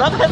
Bakit?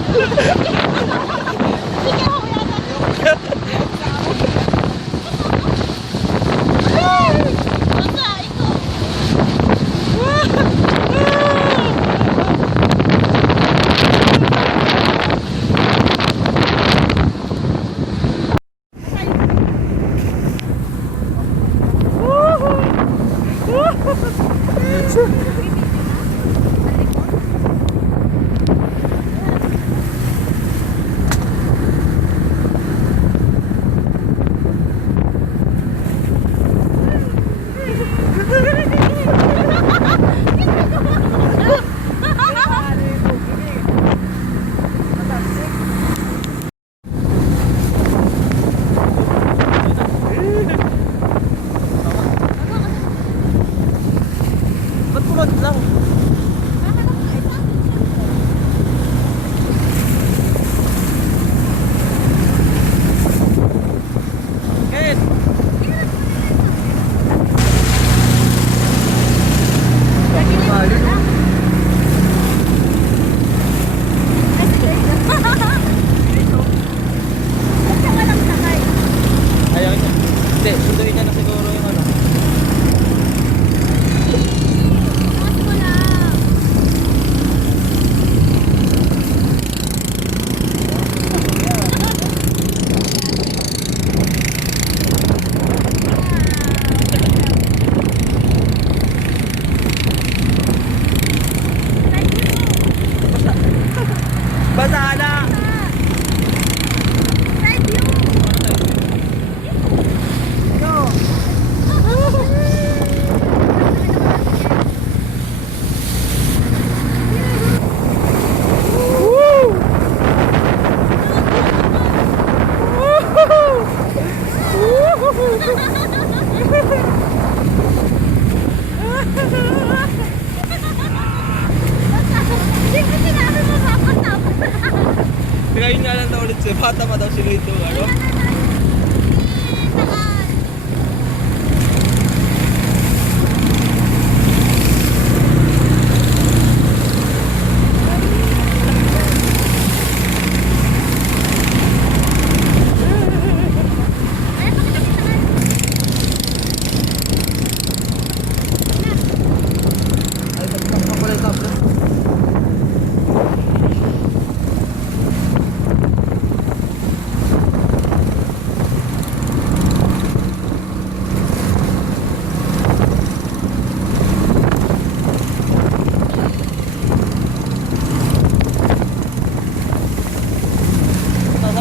Ngayon nga lang daw ulit siya. Bata pa daw sila ito. Ano?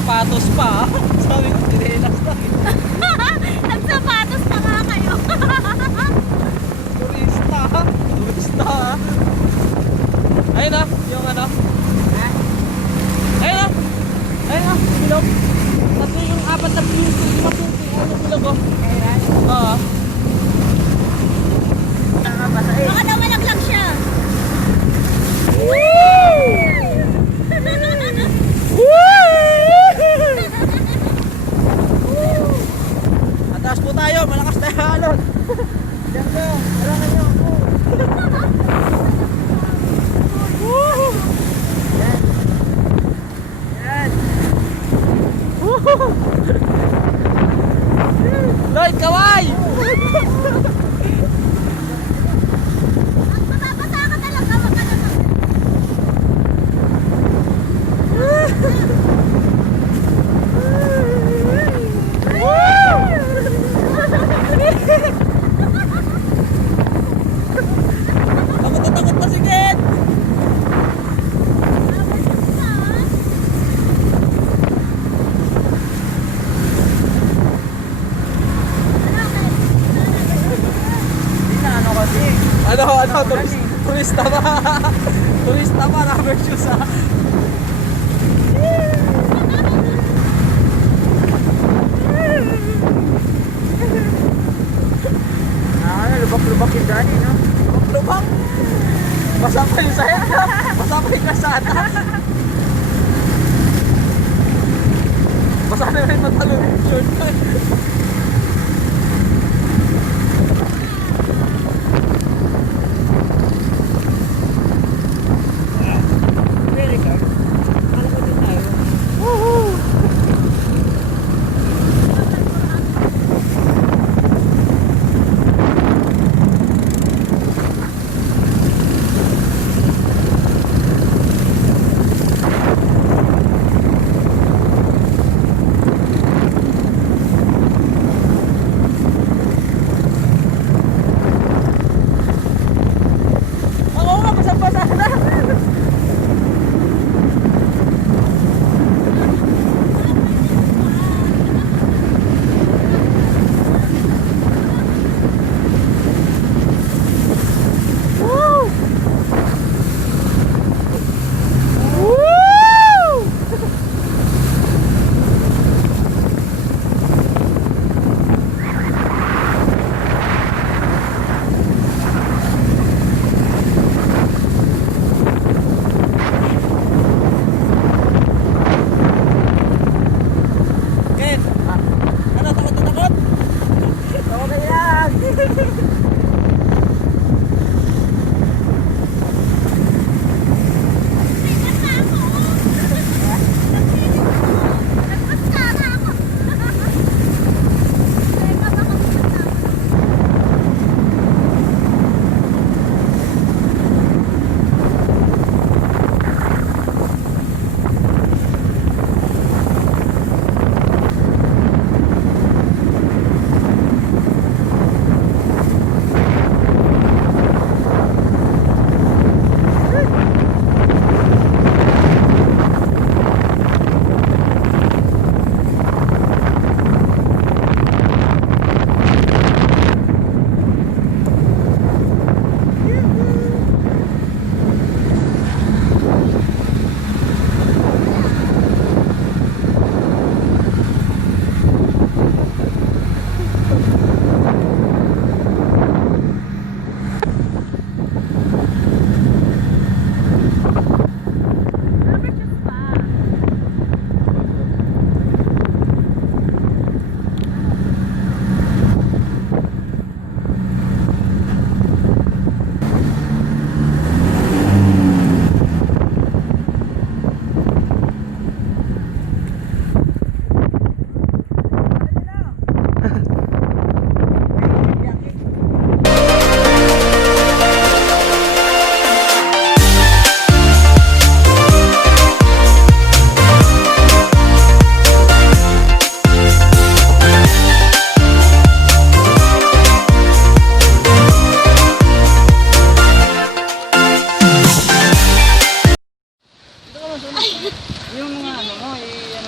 Sapatos pa. Sabi ko, sinelas na. Nagsapatos pa nga kayo. Turista. Turista. Ayun na, yung ano. Ayun na. Ayun na, bilog. Tatlo yung apat na pinti. Ayun yung bilog oh. Oo. Baka daw malaglag siya. Ataas po tayo, malakas tayo alon. Diyan ka, harangan niyo ako. Yan. Yan. Lloyd, kaway! Mababasa ka talaga, wag ka naman. Takot na si Ken! Ano, turista pa. Turista pa, rubber shoes ha. Lubak-lubak yung dani, no? Lubak-lubak? Basa pa yung saya, no? Basa pa yung kasada. Basa na rin matalong yung short. Very good.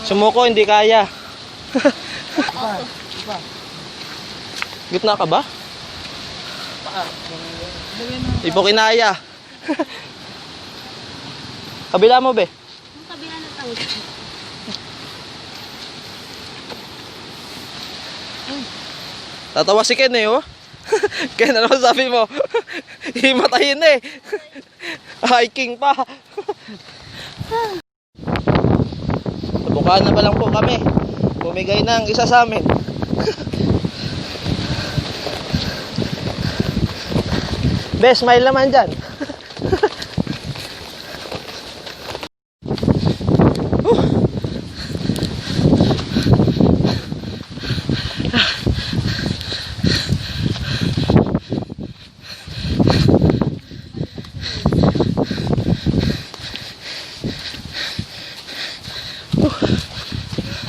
Sumuko, hindi kaya. Iba. Iba. Gitna ka ba? Paa. Hindi po kinaya. Kabila mo, be. Ang kabila ng tangga. Tatawa si Ken eh, oh. Ken, ano sabi mo? Himatayin eh. Hiking pa. Sa Volcano pa lang po kami. Bumigay ng isa sa amin. Be, smile naman dyan.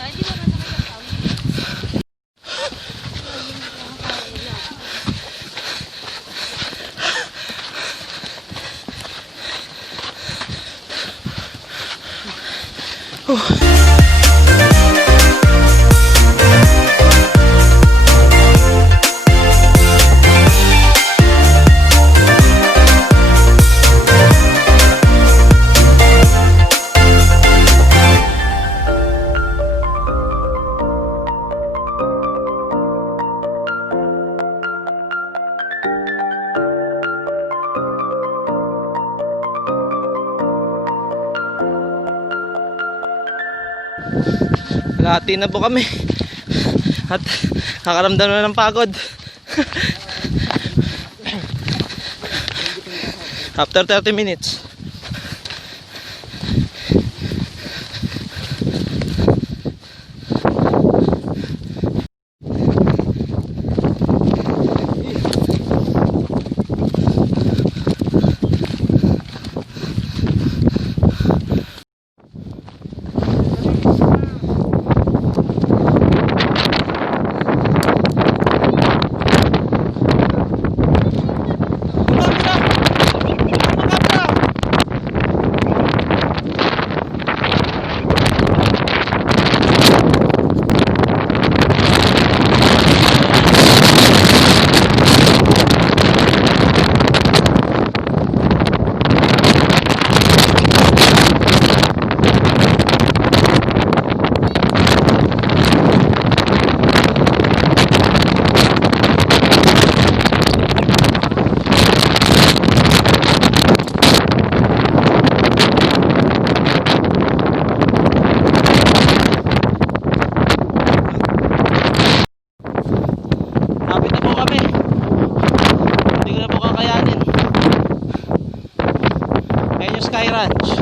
Hindi ba masakit ang tao? Kalahati na po kami. At nakaramdam na ng pagod. After 30 minutes. Kapit na po kami. Hindi ko na po kakayanin. Ayun yung Sky Ranch.